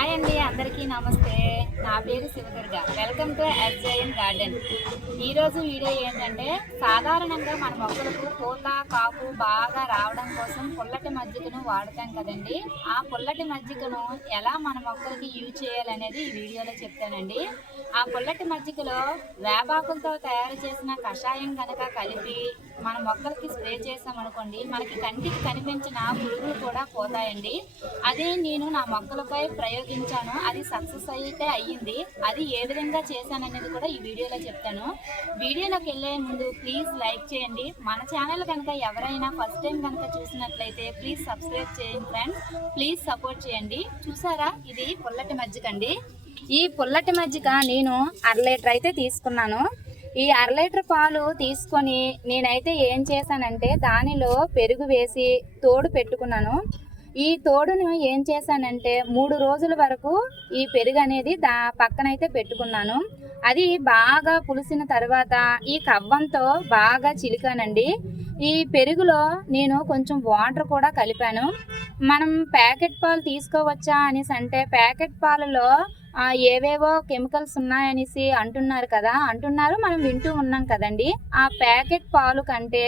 Hi అండి, అందరికీ నమస్తే. నా పేరు Shiva Durga. Welcome to SJN garden. ఈరోజు వీడియో ఏంటంటే, సాధారణంగా మన మొక్కలకు పూత కాపు బాగా రావడం కోసం పుల్లటి మజ్జిగను వాడతాం కదండి. ఆ పుల్లటి మజ్జిగను ఎలా మన మొక్కలకి యూజ్ చేయాలనేది ఈ వీడియోలో చెప్తానండి. ఆ పుల్లటి మజ్జిగలో వేపాకులతో తయారు చేసిన కషాయం కనుక కలిపి మన మొక్కలకి స్ప్రే చేసామనుకోండి, మనకి కంటికి కనిపించిన పురుగులు కూడా పోతాయండి. అదే నేను నా మొక్కలపై ప్రయోగించాను, అది సక్సెస్ అయితే అయ్యింది. అది ఏ విధంగా చేశాననేది కూడా ఈ వీడియోలో చెప్తాను. వీడియోలోకి వెళ్ళే ముందు ప్లీజ్ లైక్ చేయండి. మన ఛానల్ కనుక ఎవరైనా ఫస్ట్ టైం కనుక చూసినట్లయితే ప్లీజ్ సబ్స్క్రైబ్ చేయండి ఫ్రెండ్స్. ప్లీజ్ సపోర్ట్ చేయండి. చూసారా, ఇది పుల్లటి మజ్జిగ అండి. ఈ పుల్లటి మజ్జిగ నేను 1/2 లీటర్ అయితే తీసుకున్నాను. ఈ 1/2 లీటర్ పాలు తీసుకొని నేనైతే ఏం చేశానంటే, దానిలో పెరుగు వేసి తోడు పెట్టుకున్నాను. ఈ తోడును ఏం చేశానంటే 3 రోజుల వరకు ఈ పెరుగు అనేది పక్కనైతే పెట్టుకున్నాను. అది బాగా పులిసిన తర్వాత ఈ కవ్వంతో బాగా చిలికానండి. ఈ పెరుగులో నేను కొంచెం వాటర్ కూడా కలిపాను. మనం ప్యాకెట్ పాలు తీసుకోవచ్చా అనేసి అంటే, ప్యాకెట్ పాలలో ఏవేవో కెమికల్స్ ఉన్నాయనేసి అంటున్నారు, మనం వింటూ ఉన్నాం కదండి. ఆ ప్యాకెట్ పాలు కంటే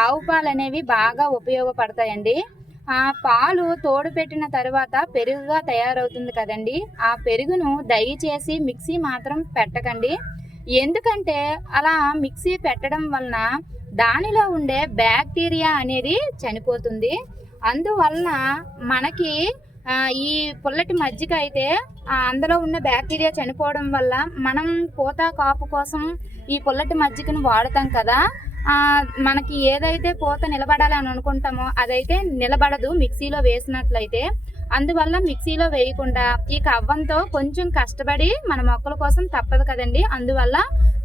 ఆవు పాలు అనేవి బాగా ఉపయోగపడతాయండి. ఆ పాలు తోడు పెట్టిన తర్వాత పెరుగుగా తయారవుతుంది కదండి. ఆ పెరుగును దయచేసి మిక్సీ మాత్రం పెట్టకండి. ఎందుకంటే అలా మిక్సీ పెట్టడం వలన దానిలో ఉండే బ్యాక్టీరియా అనేది చనిపోతుంది. అందువలన మనకి ఈ పుల్లటి మజ్జిగ అయితే అందులో ఉన్న బ్యాక్టీరియా చనిపోవడం వల్ల మనం పూత కాపు కోసం ఈ పుల్లటి మజ్జిగను వాడతాం కదా. మనకి ఏదైతే పూత నిలబడాలని అనుకుంటామో అదైతే నిలబడదు మిక్సీలో వేసినట్లయితే. అందువల్ల మిక్సీలో వేయకుండా ఈ కవ్వంతో కొంచెం కష్టపడి మన మొక్కల కోసం తప్పదు కదండి. అందువల్ల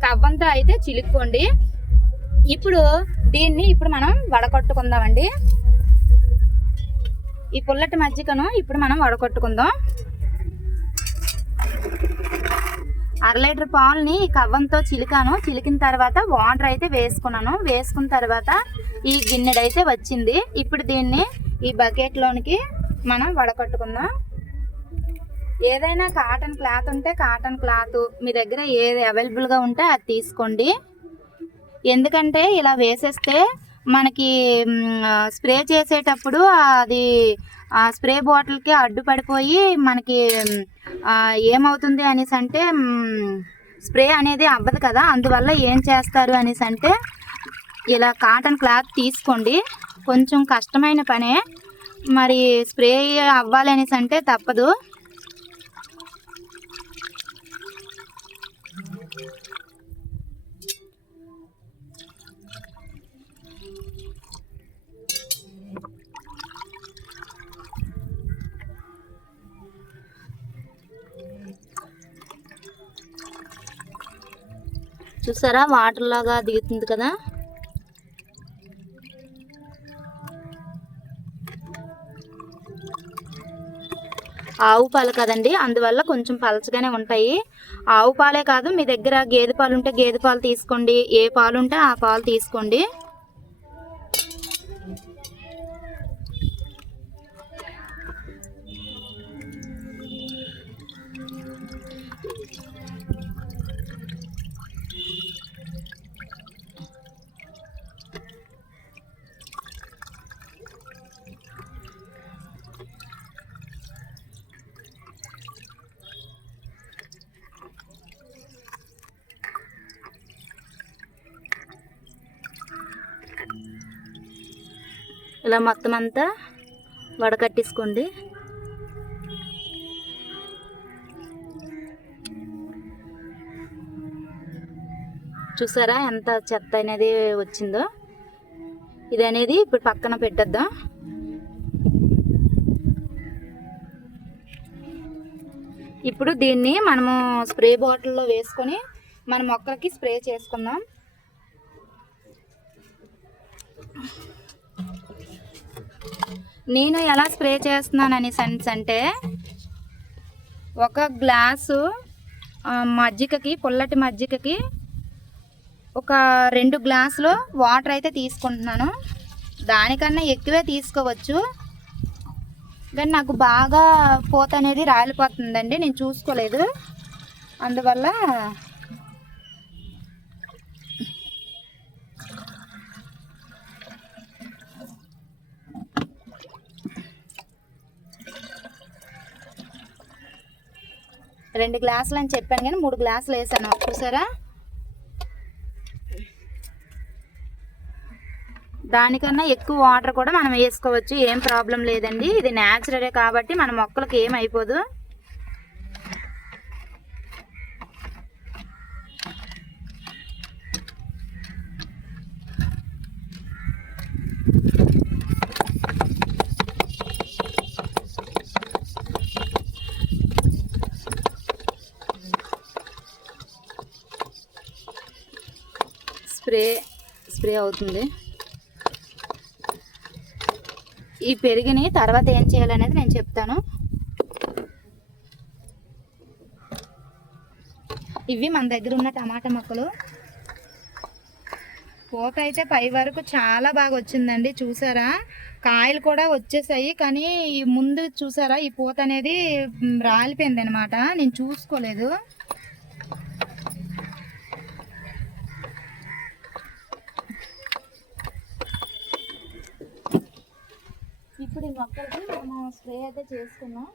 కవ్వంతో అయితే చిలుక్కోండి. ఇప్పుడు దీన్ని మనం వడకొట్టుకుందామండి. ఈ పుల్లటి మజ్జిగను ఇప్పుడు మనం వడకొట్టుకుందాం. 1/2 లీటర్ పాలని కవ్వంతో చిలికిన తర్వాత వాటర్ అయితే వేసుకున్న తర్వాత ఈ గిన్నెడైతే వచ్చింది. ఇప్పుడు దీన్ని ఈ బకెట్లోనికి మనం వడకట్టుకుందాం. ఏదైనా కాటన్ క్లాత్ ఉంటే కాటన్ క్లాత్, మీ దగ్గర ఏది అవైలబుల్గా ఉంటే అది తీసుకోండి. ఎందుకంటే ఇలా వేసేస్తే మనకి స్ప్రే చేసేటప్పుడు అది స్ప్రే బాటిల్కి అడ్డుపడిపోయి మనకి ఏమవుతుంది అనేసి అంటే స్ప్రే అనేది అవ్వదు కదా. అందువల్ల ఏం చేస్తారు అనేసి అంటే, ఇలా కాటన్ క్లాత్ తీసుకోండి. కొంచెం కష్టమైన పనే, మరి స్ప్రే అవ్వాలి అనేసి అంటే తప్పదు. చూసారా, వాటర్ లాగా దిగుతుంది కదా. ఆవు పాలు కదండి, అందువల్ల కొంచెం పలచగానే ఉంటాయి. ఆవు పాలే కాదు, మీ దగ్గర గేదె పాలు ఉంటే గేదె పాలు తీసుకోండి. ఏ పాలు ఉంటే ఆ పాలు తీసుకోండి. ఇలా మొత్తం అంతా వడకట్టేసుకోండి. చూసారా ఎంత చెత్త అనేది వచ్చిందో. ఇది అనేది ఇప్పుడు పక్కన పెట్టేద్దాం. ఇప్పుడు దీన్ని మనము స్ప్రే బాటిల్లో వేసుకొని మన మొక్కలకి స్ప్రే చేసుకుందాం. నేను ఎలా స్ప్రే చేస్తున్నాను అనేసి అంటే, 1 గ్లాసు మజ్జిగకి, పుల్లటి మజ్జిగకి ఒక 2 గ్లాసులు వాటర్ అయితే తీసుకుంటున్నాను. దానికన్నా ఎక్కువే తీసుకోవచ్చు. కానీ నాకు బాగా పూత అనేది రాలిపోతుందండి, నేను చూసుకోలేదు. అందువల్ల రెండు గ్లాసులు అని చెప్పాను కానీ 3 గ్లాసులు వేసాను. చూసారా, దానికన్నా ఎక్కువ వాటర్ కూడా మనం వేసుకోవచ్చు, ఏం ప్రాబ్లం లేదండి. ఇది న్యాచురలే కాబట్టి మన మొక్కలకు ఏం అయిపోదు. స్ప్రే అవుతుంది. ఈ పెరుగుని తర్వాత ఏం చేయాలనేది నేను చెప్తాను. ఇవి మన దగ్గర ఉన్న టమాటా మొక్కలు. పూత అయితే పై వరకు చాలా బాగా వచ్చిందండి. చూసారా, కాయలు కూడా వచ్చేసాయి. కానీ ఈ ముందు చూసారా, ఈ పూత అనేది రాలిపోయింది అనమాట, నేను చూసుకోలేదు. ఇప్పుడు ఈ మొక్కలకి మనం స్ప్రే అయితే చేసుకున్నాం.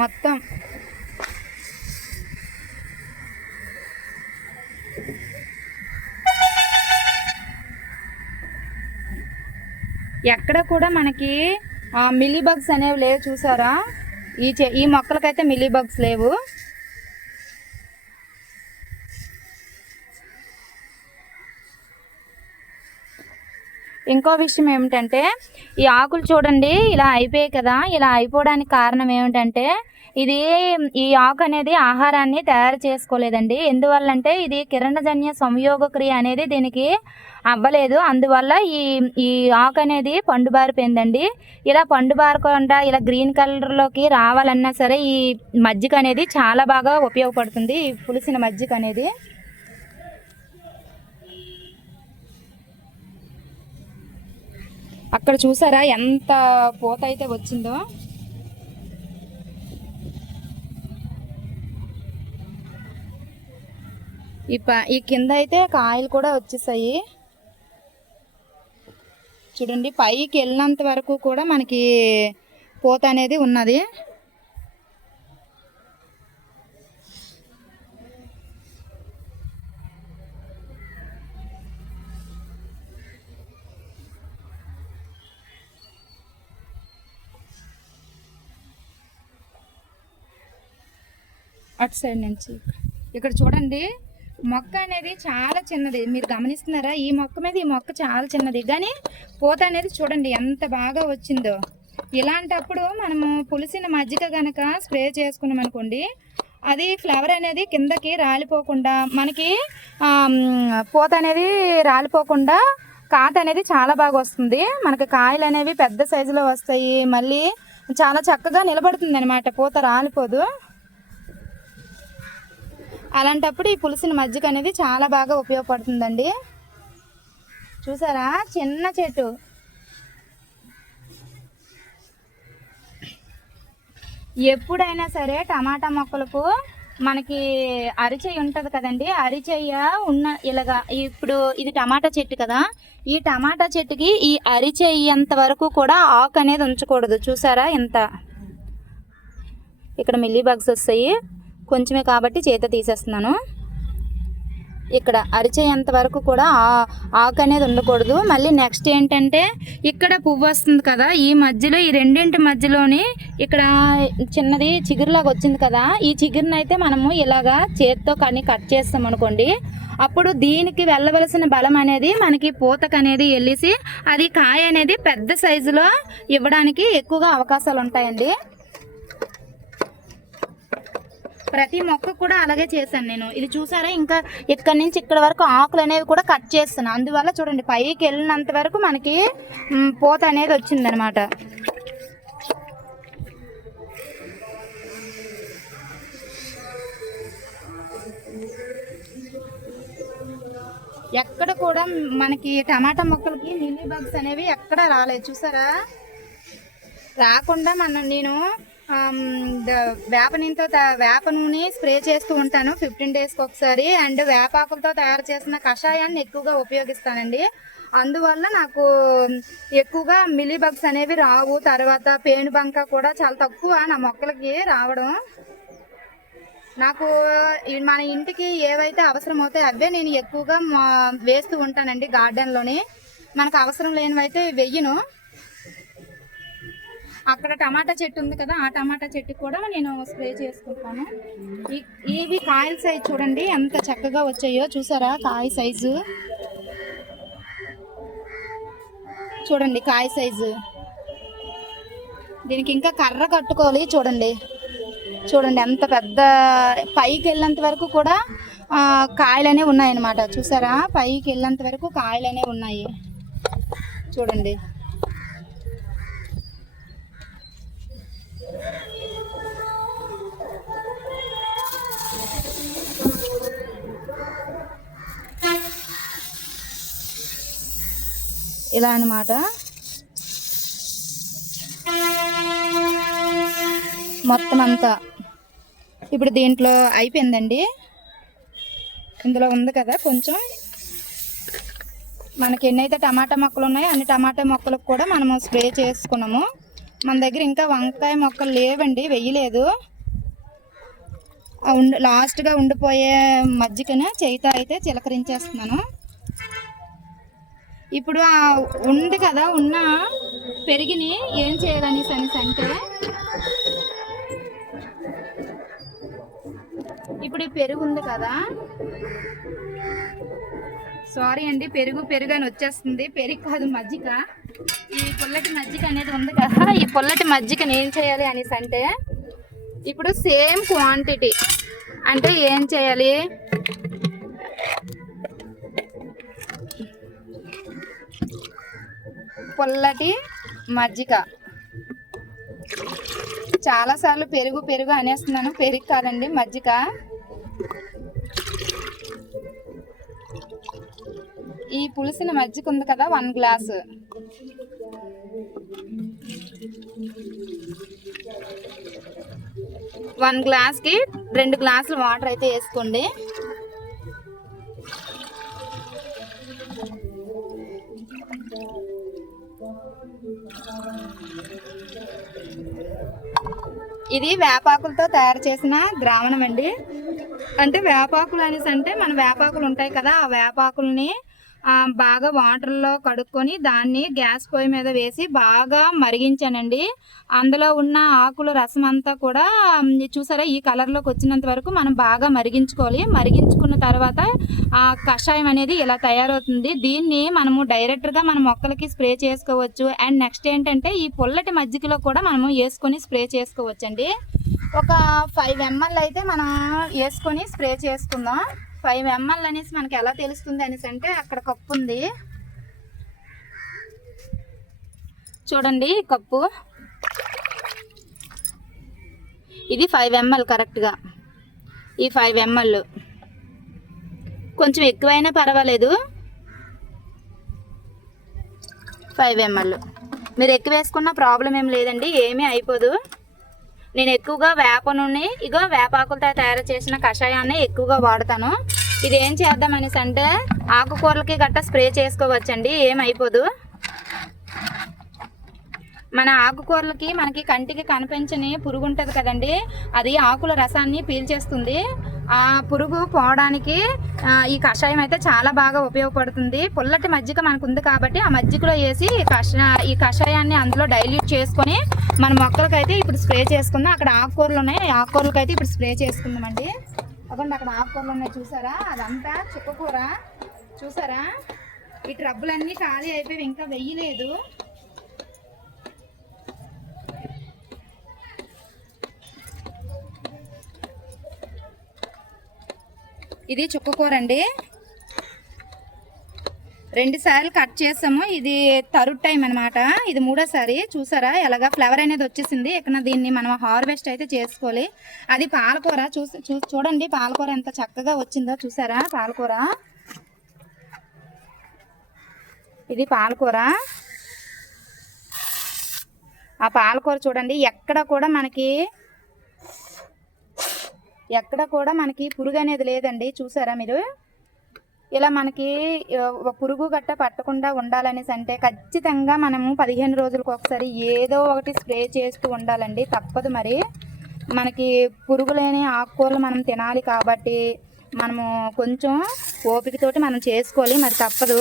మొత్తం ఎక్కడ కూడా మనకి మిల్లీ బగ్స్ అనేవి లేవు. చూసారా, ఈ మొక్కలకైతే మిల్లీ బగ్స్ లేవు. ఇంకో విషయం ఏమిటంటే, ఈ ఆకులు చూడండి ఇలా అయిపోయాయి కదా. ఇలా అయిపోవడానికి కారణం ఏమిటంటే, ఈ ఆకు అనేది ఆహారాన్ని తయారు చేసుకోలేదండి. ఎందువల్లంటే ఇది కిరణజన్య సంయోగ క్రియ అనేది దీనికి అవ్వలేదు. అందువల్ల ఈ ఆకు అనేది పండుబారిపోయిందండి. ఇలా పండుబారకుండా ఇలా గ్రీన్ కలర్లోకి రావాలన్నా సరే ఈ మజ్జిగ అనేది చాలా బాగా ఉపయోగపడుతుంది, ఈ పులిసిన మజ్జిగ అనేది. అక్కడ చూసారా ఎంత పూత అయితే వచ్చిందో. ఈ కింద అయితే కాయలు కూడా వచ్చేసాయి. చూడండి, పైకి వెళ్ళినంత వరకు కూడా మనకి పూత అనేది ఉన్నది. అటు సైడ్ నుంచి ఇక్కడ చూడండి, మొక్క అనేది చాలా చిన్నది. మీరు గమనిస్తున్నారా, ఈ మొక్క మీద ఈ మొక్క చాలా చిన్నది, కానీ పూత అనేది చూడండి ఎంత బాగా వచ్చిందో. ఇలాంటప్పుడు మనము పులిసిన మజ్జిగ కనుక స్ప్రే చేసుకున్నాం అనుకోండి, అది ఫ్లవర్ అనేది కిందకి రాలిపోకుండా, మనకి పూత అనేది రాలిపోకుండా కాత అనేది చాలా బాగా వస్తుంది. మనకి కాయలు అనేవి పెద్ద సైజులో వస్తాయి, మళ్ళీ చాలా చక్కగా నిలబడుతుంది అనమాట, పూత రాలిపోదు. అలాంటప్పుడు ఈ పులిసిన మజ్జిగ అనేది చాలా బాగా ఉపయోగపడుతుందండి. చూసారా, చిన్న చెట్టు. ఎప్పుడైనా సరే టమాటా మొక్కలకు మనకి అరిచెయ్యి ఉంటుంది కదండి, అరిచెయ్య ఇలాగా ఇప్పుడు ఇది టమాటా చెట్టు కదా, ఈ టమాటా చెట్టుకి ఈ అరిచెయ్యంత వరకు కూడా ఆకు అనేది ఉంచకూడదు. చూసారా, ఇంత ఇక్కడ మిల్లీ బగ్స్ వస్తాయి, కొంచెమే కాబట్టి చేత తీసేస్తున్నాను. ఇక్కడ అరిచేంత వరకు కూడా ఆకు అనేది ఉండకూడదు. మళ్ళీ నెక్స్ట్ ఏంటంటే, ఇక్కడ పువ్వు వస్తుంది కదా, ఈ మధ్యలో ఈ రెండింటి మధ్యలోని ఇక్కడ చిన్నది చిగురులాగా వచ్చింది కదా, ఈ చిగురుని అయితే మనము ఇలాగా చేత్తో కానీ కట్ చేస్తాం అనుకోండి, అప్పుడు దీనికి వెళ్ళవలసిన బలం అనేది మనకి పూతకు అనేది వెళ్ళేసి అది కాయ అనేది పెద్ద సైజులో ఇవ్వడానికి ఎక్కువగా అవకాశాలు ఉంటాయండి. ప్రతి మొక్క కూడా అలాగే చేశాను నేను. ఇది చూసారా, ఇంకా ఇక్కడ నుంచి ఇక్కడ వరకు ఆకులు అనేవి కూడా కట్ చేస్తాను. అందువల్ల చూడండి, పైకి వెళ్ళినంత వరకు మనకి పూత అనేది వచ్చిందనమాట. ఎక్కడ కూడా మనకి టమాటా మొక్కలకి మిల్లీ బగ్స్ అనేవి ఎక్కడ రాలేదు చూసారా. రాకుండా నేను వేప నూనె స్ప్రే చేస్తూ ఉంటాను 15 డేస్కి ఒకసారి. అండ్ వేపాకులతో తయారు చేసిన కషాయాన్ని ఎక్కువగా ఉపయోగిస్తానండి. అందువల్ల నాకు ఎక్కువగా మిల్లీ బగ్స్ అనేవి రావు. తర్వాత పేనుబంక కూడా చాలా తక్కువ నా మొక్కలకి రావడం. నాకు మన ఇంటికి ఏవైతే అవసరం అవుతాయో అవే నేను ఎక్కువగా వేస్తూ ఉంటానండి గార్డెన్లోని. మనకు అవసరం లేనివైతే వెయ్యను. అక్కడ టమాటా చెట్టు ఉంది కదా, ఆ టమాటా చెట్టుకి కూడా నేను స్ప్రే చేసుకుంటాను. ఇవి కాయల సైజు చూడండి ఎంత చక్కగా వచ్చాయో చూసారా. కాయ సైజు చూడండి, కాయ సైజు. దీనికి ఇంకా కర్ర కట్టుకోవాలి. చూడండి చూడండి ఎంత పెద్ద, పైకి వెళ్ళేంత వరకు కూడా కాయలనే ఉన్నాయన్నమాట. చూసారా, పైకి వెళ్ళేంత వరకు కాయలనే ఉన్నాయి చూడండి. ఇలా అన్నమాట మొత్తం అంతా. ఇప్పుడు దీంట్లో అయిపోయిందండి. ఇందులో ఉంది కదా కొంచెం. మనకి ఎన్నైతే టమాటా మొక్కలు ఉన్నాయో అన్ని టమాటా మొక్కలకు కూడా మనము స్ప్రే చేసుకున్నాము. మన దగ్గర ఇంకా వంకాయ మొక్కలు లేవండి, వెయ్యలేదు. లాస్ట్గా ఉండిపోయే మజ్జిగను చేయితో అయితే చిలకరించేస్తున్నాను. ఇప్పుడు ఉంది కదా, ఉన్న పెరిగిని ఏం చేయాలనేసి అంటే ఇప్పుడు ఈ పెరుగు ఉంది కదా, సారీ అండి, పెరుగు అని వచ్చేస్తుంది. పెరుగు కాదు, మజ్జిగ. ఈ పుల్లటి మజ్జిగ అనేది ఉంది కదా, ఈ పుల్లటి మజ్జిగని ఏం చేయాలి అనేసి అంటే ఇప్పుడు సేమ్ క్వాంటిటీ అంటే ఏం చేయాలి, పుల్లటి మజ్జిగ. చాలాసార్లు పెరుగు అనేస్తున్నాను, పెరుగు కాదండి మజ్జిగ. ఈ పులిసిన మజ్జిగ ఉంది కదా 1 గ్లాసు, వన్ గ్లాస్కి 2 గ్లాసులు వాటర్ అయితే వేసుకోండి. ఇది వేపాకులతో తయారు చేసిన ద్రావణం అండి. అంటే వేపాకులు అనేసి అంటే మన వేపాకులు ఉంటాయి కదా, ఆ వేపాకుల్ని బాగా వాటర్లో కడుక్కొని దాన్ని గ్యాస్ పొయ్యి మీద వేసి బాగా మరిగించానండి. అందులో ఉన్న ఆకుల రసం అంతా కూడా చూసారా ఈ కలర్లోకి వచ్చినంత వరకు మనం బాగా మరిగించుకోవాలి. మరిగించుకున్న తర్వాత ఆ కషాయం అనేది ఇలా తయారవుతుంది. దీన్ని మనము డైరెక్ట్గా మన మొక్కలకి స్ప్రే చేసుకోవచ్చు. అండ్ నెక్స్ట్ ఏంటంటే ఈ పుల్లటి మజ్జిగలో కూడా మనము వేసుకొని స్ప్రే చేసుకోవచ్చు అండి. ఒక 5 ml అయితే మనం వేసుకొని స్ప్రే చేసుకుందాం. 5 ml అనేసి మనకి ఎలా తెలుస్తుంది అనేసి అంటే అక్కడ కప్పు ఉంది చూడండి, కప్పు ఇది 5 ml కరెక్ట్గా. ఈ 5 ml కొంచెం ఎక్కువైనా పర్వాలేదు. 5 ml మీరు ఎక్కువ వేసుకున్న ప్రాబ్లం ఏం లేదండి, ఏమీ అయిపోదు. నేను ఎక్కువగా వేప నూనె వేపాకులతో తయారు చేసిన కషాయాన్ని ఎక్కువగా వాడతాను. ఇది ఏం చేద్దాం అనేసి అంటే ఆకుకూరలకి గట్టా స్ప్రే చేసుకోవచ్చండి, ఏమైపోదు. మన ఆకుకూరలకి మనకి కంటికి కనిపించని పురుగు ఉంటుంది కదండి, అది ఆకుల రసాన్ని పీల్చేస్తుంది. ఆ పురుగు పోవడానికి ఈ కషాయం అయితే చాలా బాగా ఉపయోగపడుతుంది. పుల్లటి మజ్జిగ మనకు ఉంది కాబట్టి ఆ మజ్జిగలో వేసి ఈ కషాయాన్ని అందులో డైల్యూట్ చేసుకొని మన మొక్కలకైతే ఇప్పుడు స్ప్రే చేసుకుందాం. అక్కడ ఆకుకూరలు ఉన్నాయి, ఆకుకూరలకైతే ఇప్పుడు స్ప్రే చేసుకుందామండి. అక్కడ ఆకుకూరలు ఉన్నాయి చూసారా, అదంతా చుక్కకూర చూసారా. ఈ ట్రబ్బులన్నీ ఖాళీ అయిపోయి ఇంకా వెయ్యలేదు. ఇది చుక్కకూర అండి, 2 సార్లు కట్ చేసాము. ఇది థర్డ్ టైం అనమాట, ఇది 3వ సారి. చూసారా ఎలాగా ఫ్లవర్ అనేది వచ్చేసింది. ఇక్కడ దీన్ని మనం హార్వెస్ట్ అయితే చేసుకోవాలి. అది పాలకూర చూడండి, పాలకూర ఎంత చక్కగా వచ్చిందో చూసారా. పాలకూర ఇది పాలకూర. ఆ పాలకూర చూడండి ఎక్కడ కూడా మనకి పురుగు అనేది లేదండి. చూసారా మీరు? ఇలా మనకి పురుగు గట్ట పట్టకుండా ఉండాలనేసి అంటే ఖచ్చితంగా మనము 15 రోజులకు ఒకసారి ఏదో ఒకటి స్ప్రే చేస్తూ ఉండాలండి. తప్పదు. మరి మనకి పురుగు లేని ఆకుకూరలు మనం తినాలి కాబట్టి మనము కొంచెం ఓపికతోటి మనం చేసుకోవాలి. మరి తప్పదు.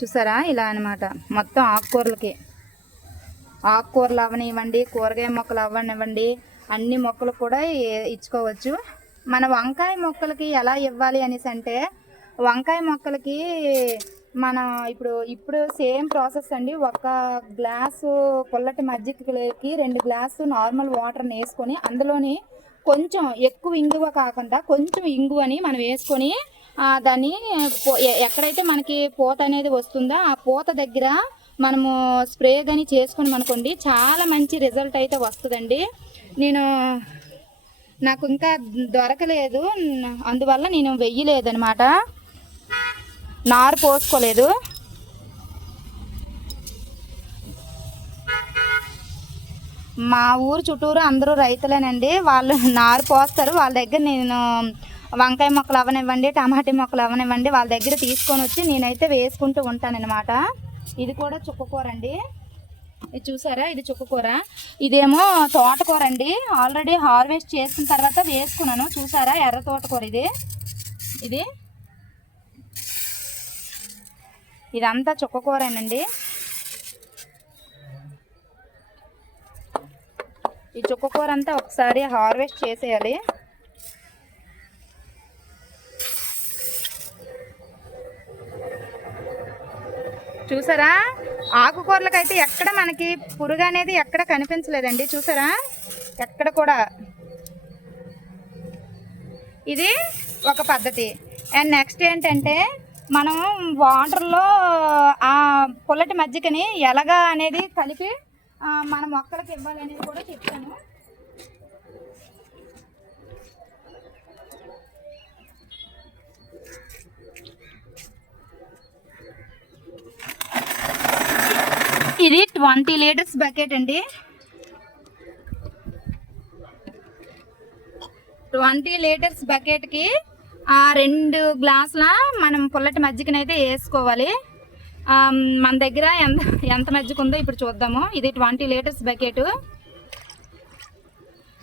చూసారా? ఇలా అన్నమాట. మొత్తం ఆకుకూరలు అవనివ్వండి, కూరగాయ మొక్కలు అవ్వనివ్వండి, అన్ని మొక్కలు కూడా ఇచ్చుకోవచ్చు. మన వంకాయ మొక్కలకి ఎలా ఇవ్వాలి అనేసి అంటే వంకాయ మొక్కలకి మనం ఇప్పుడు సేమ్ ప్రాసెస్ అండి. 1 గ్లాసు పుల్లటి మజ్జిగకి 2 గ్లాసు నార్మల్ వాటర్ని వేసుకొని అందులోని కొంచెం ఎక్కువ ఇంగువ కాకుండా కొంచెం ఇంగువని మనం వేసుకొని దాన్ని ఎక్కడైతే మనకి పూత అనేది వస్తుందో ఆ పూత దగ్గర మనము స్ప్రే కానీ చేసుకుని అనుకోండి చాలా మంచి రిజల్ట్ అయితే వస్తుందండి. నాకు ఇంకా దొరకలేదు, అందువల్ల నేను వెయ్యలేదనమాట, నారు పోసుకోలేదు. మా ఊరు చుట్టూరు అందరూ రైతులేనండి. వాళ్ళు నారు పోస్తారు. వాళ్ళ దగ్గర నేను వంకాయ మొక్కలు అవనివ్వండి, టమాటా మొక్కలు అవనివ్వండి, వాళ్ళ దగ్గర తీసుకొని వచ్చి నేనైతే వేసుకుంటూ ఉంటానన్నమాట. ఇది కూడా చుక్కకూర అండి. ఇది చూసారా? ఇది చుక్కకూర. ఇదేమో తోటకూర అండి. ఆల్రెడీ హార్వెస్ట్ చేసుకున్న తర్వాత వేసుకున్నాను. చూసారా? ఎర్ర తోటకూర ఇది ఇదంతా చుక్కకూరేనండి. ఈ చుక్కకూర అంతా ఒకసారి హార్వెస్ట్ చేసేయాలి. చూసారా? ఆకుకూరలకైతే ఎక్కడ మనకి పురుగు అనేది ఎక్కడ కనిపించలేదండి. చూసారా? ఎక్కడ కూడా. ఇది ఒక పద్ధతి. అండ్ నెక్స్ట్ ఏంటంటే మనం వాటర్లో ఆ పుల్లటి మజ్జిగని ఎలాగా అనేది కలిపి మన మొక్కలకి ఇవ్వాలనేది కూడా చెప్తాను. ఇది 20 లీటర్స్ బకెట్ అండి. 20 లీటర్స్ బకెట్కి 2 గ్లాసుల మనం పుల్లటి మజ్జిగనైతే వేసుకోవాలి. మన దగ్గర ఎంత మజ్జిగ ఉందో ఇప్పుడు చూద్దాము. ఇది 20 లీటర్స్ బకెట్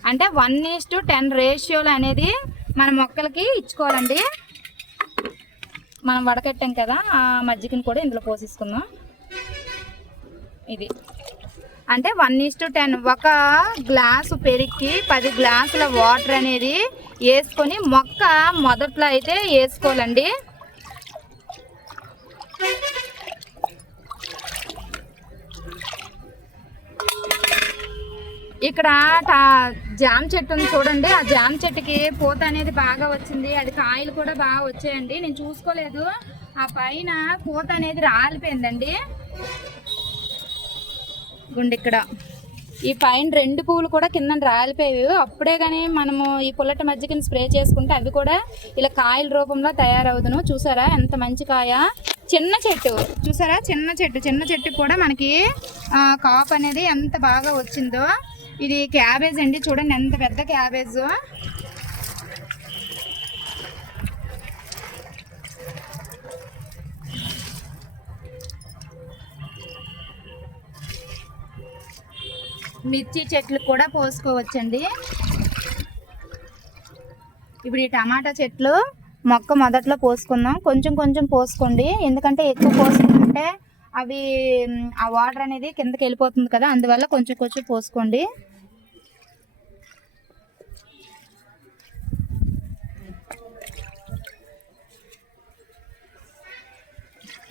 అంటే 1:10 రేషియోలో అనేది మన మొక్కలకి ఇచ్చుకోవాలండి. మనం వడకట్టాం కదా, ఆ మజ్జిగని కూడా ఇందులో పోసేసుకుందాం. ఇది అంటే 1:10. 1 గ్లాసు పెరుగుకి 10 గ్లాసుల వాటర్ అనేది వేసుకొని మొక్క మొదట్లో అయితే వేసుకోవాలండి. ఇక్కడ జామ చెట్టు ఉంది చూడండి. ఆ జామ చెట్టుకి పూత అనేది బాగా వచ్చింది. అది కాయలు కూడా బాగా వచ్చాయండి. నేను చూసుకోలేదు. ఆ పైన పూత అనేది రాలిపోయిందండి. గుండె ఇక్కడ ఈ పైన 2 పువ్వులు కూడా కింద రాలిపోయేవి. అప్పుడే కానీ మనము ఈ పుల్లటి మజ్జిగని స్ప్రే చేసుకుంటే అవి కూడా ఇలా కాయల రూపంలో తయారవుతును. చూసారా ఎంత మంచి కాయ. చిన్న చెట్టు చూసారా? చిన్న చెట్టు కూడా మనకి కాపు అనేది ఎంత బాగా వచ్చిందో. ఇది క్యాబేజ్ అండి. చూడండి ఎంత పెద్ద క్యాబేజ్. మిర్చి చెట్లు కూడా పోసుకోవచ్చండి. ఇప్పుడు ఈ టమాటా చెట్లు మొక్క మొదట్లో పోసుకుందాం. కొంచెం పోసుకోండి. ఎందుకంటే ఎక్కువ పోసుకుంటే అవి ఆ వాటర్ అనేది కిందకి వెళ్ళిపోతుంది కదా, అందువల్ల కొంచెం పోసుకోండి.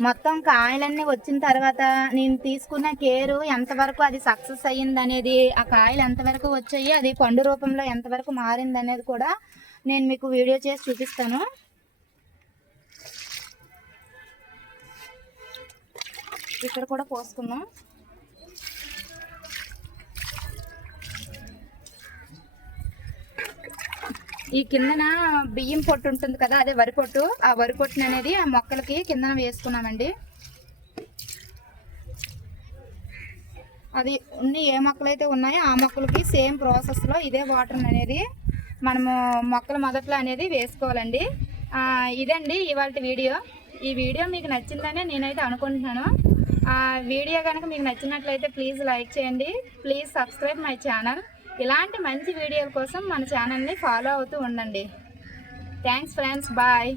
మొత్తం కాయలన్నీ వచ్చిన తర్వాత నేను తీసుకున్న కేరు ఎంతవరకు అది సక్సెస్ అయ్యింది అనేది, ఆ కాయలు ఎంతవరకు వచ్చాయి, అది పండు రూపంలో ఎంతవరకు మారింది అనేది కూడా నేను మీకు వీడియో చేసి చూపిస్తాను. ఇక్కడ కూడా పోసుకుందాం. ఈ కిందన బియ్యం పొట్టు ఉంటుంది కదా, అదే వరి పొట్టు, ఆ వరి పొట్టుని అనేది ఆ మొక్కలకి కిందన వేసుకున్నామండి. అది ఏ మొక్కలైతే ఉన్నాయో ఆ మొక్కలకి సేమ్ ప్రాసెస్లో ఇదే వాటర్ అనేది మనము మొక్కల మొదట్లో అనేది వేసుకోవాలండి. ఇదండి ఇవాళ వీడియో. ఈ వీడియో మీకు నచ్చిందనే నేనైతే అనుకుంటున్నాను. వీడియో కనుక మీకు నచ్చినట్లయితే ప్లీజ్ లైక్ చేయండి, ప్లీజ్ సబ్స్క్రైబ్ మై ఛానల్. ఇలాంటి మంచి వీడియోల కోసం మన ఛానల్ని ఫాలో అవుతూ ఉండండి. Thanks friends, bye.